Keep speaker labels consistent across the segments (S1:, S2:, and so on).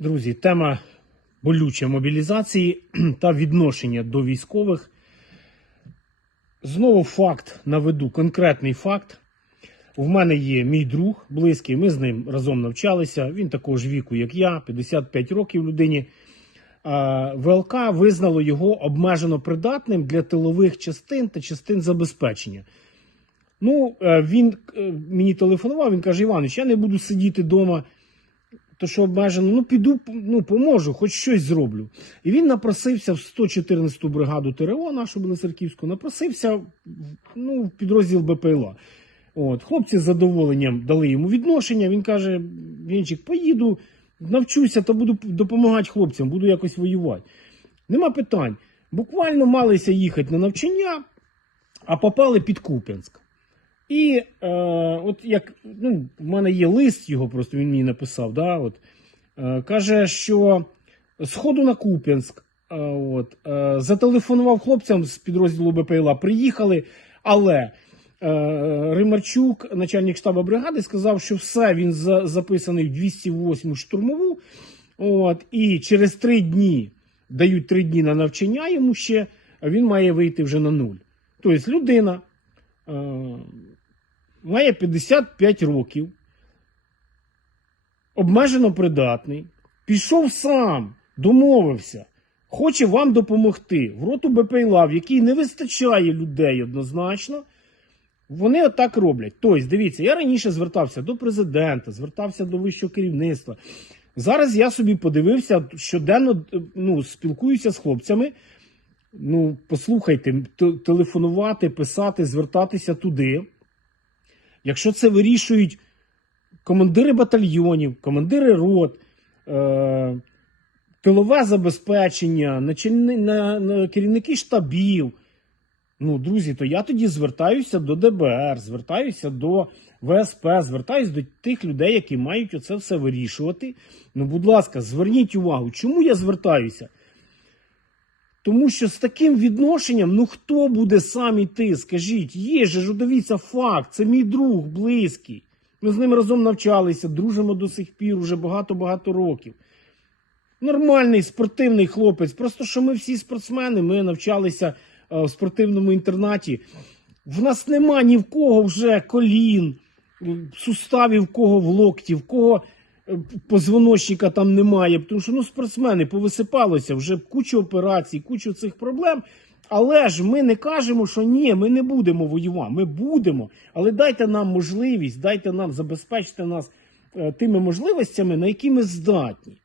S1: Друзі, тема болюча мобілізації та відношення до військових. Знову факт наведу, конкретний факт. У мене є мій друг близький, ми з ним разом навчалися. Він такого ж віку, як я, 55 років людині. ВЛК визнало його обмежено придатним для тилових частин та частин забезпечення. Ну, е, він е, мені телефонував, він каже: Іванович, я не буду сидіти вдома, то що обмежено, ну піду, ну поможу, хоч щось зроблю. І він напросився в 114-ту бригаду ТРО, нашу Білоцерківську, напросився ну, в підрозділ БПЛА. От, хлопці з задоволенням дали йому відношення. Він каже: Вінчик, поїду, навчуся та буду допомагати хлопцям, буду якось воювати. Нема питань. Буквально малися їхати на навчання, а попали під Куп'янськ. І е, от як ну, в мене є лист, його просто він мені написав. Да, от, е, каже, що з ходу на Куп'янськ е, е, зателефонував хлопцям з підрозділу БПЛА, приїхали, але е, Римарчук, начальник штабу бригади, сказав, що все, він за, записаний в 208 штурмову. От, і через три дні дають три дні на навчання йому ще, а він має вийти вже на нуль. Тобто людина е, має 55 років, обмежено придатний, пішов сам, домовився, хоче вам допомогти. В роту БПЛА, в якій не вистачає людей однозначно. Вони отак роблять. Тобто, дивіться, я раніше звертався до президента, звертався до вищого керівництва. Зараз я собі подивився, щоденно ну, спілкуюся з хлопцями. Ну, послухайте, телефонувати, писати, звертатися туди. Якщо це вирішують командири батальйонів, командири рот, е- тилове забезпечення, начальни, на, на, керівники штабів. Ну, друзі, то я тоді звертаюся до ДБР, звертаюся до ВСП, звертаюся до тих людей, які мають оце все вирішувати. Ну, будь ласка, зверніть увагу, чому я звертаюся? Тому що з таким відношенням, ну хто буде сам іти? Скажіть, є же дивіться, факт, це мій друг близький. Ми з ним разом навчалися, дружимо до сих пір уже багато-багато років. Нормальний спортивний хлопець. Просто що ми всі спортсмени, ми навчалися е, в спортивному інтернаті. В нас нема ні в кого вже колін, суставів, в кого в локті, в кого позвоночника там немає. Тому що ну, спортсмени повисипалося вже куча операцій, кучу цих проблем. Але ж ми не кажемо, що ні, ми не будемо воювати. Ми будемо. Але дайте нам можливість, дайте нам забезпечте нас е, тими можливостями, на які ми здатні.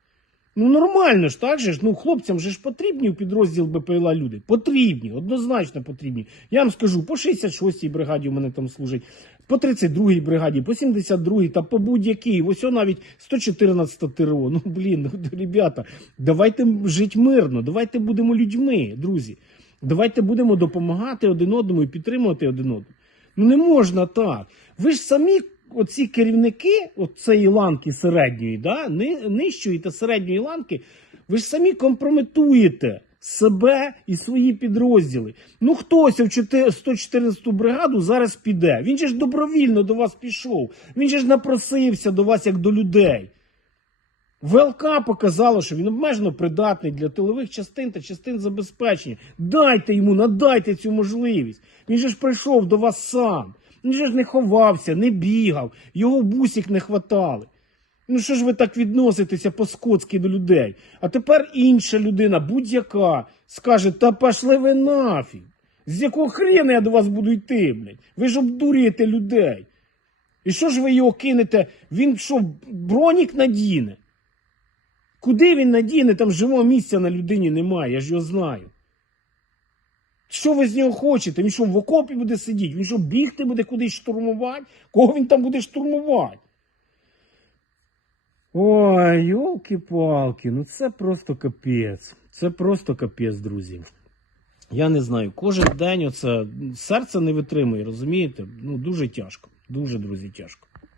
S1: Ну нормально ж, так же ж. Ну хлопцям же ж потрібні в підрозділ БПЛА люди. Потрібні, однозначно потрібні. Я вам скажу, по 66-й бригаді у мене там служать, по 32-й бригаді, по 72-й та по будь-якій. Ось навіть 114 ТРО. Ну блін, ну ребята, давайте жити мирно, давайте будемо людьми, друзі. Давайте будемо допомагати один одному і підтримувати один одного. Ну не можна так. Ви ж самі, оці керівники от цієї ланки середньої, да, ни- нижчої та середньої ланки, ви ж самі компрометуєте себе і свої підрозділи. Ну хтось в 4 114 бригаду зараз піде. Він же ж добровільно до вас пішов. Він же ж напросився до вас як до людей. ВЛК показало, що він обмежено придатний для тилових частин та частин забезпечення. Дайте йому, надайте цю можливість. Він же ж прийшов до вас сам. Він же ж не ховався, не бігав, його бусик не хватали. Ну що ж ви так відноситеся по-скотськи до людей? А тепер інша людина, будь-яка, скаже, та пошли ви нафіг. З якого хрена я до вас буду йти, блядь? Ви ж обдурюєте людей. І що ж ви його кинете? Він що, бронік надіне? Куди він надіне? Там живого місця на людині немає, я ж його знаю. Що ви з нього хочете? Він що в окопі буде сидіти? Він що бігти буде кудись штурмувати? Кого він там буде штурмувати? Ой, йолки-палки, ну це просто капець. Це просто капець, друзі. Я не знаю, кожен день оце серце не витримує, розумієте? Ну дуже тяжко. Дуже, друзі, тяжко.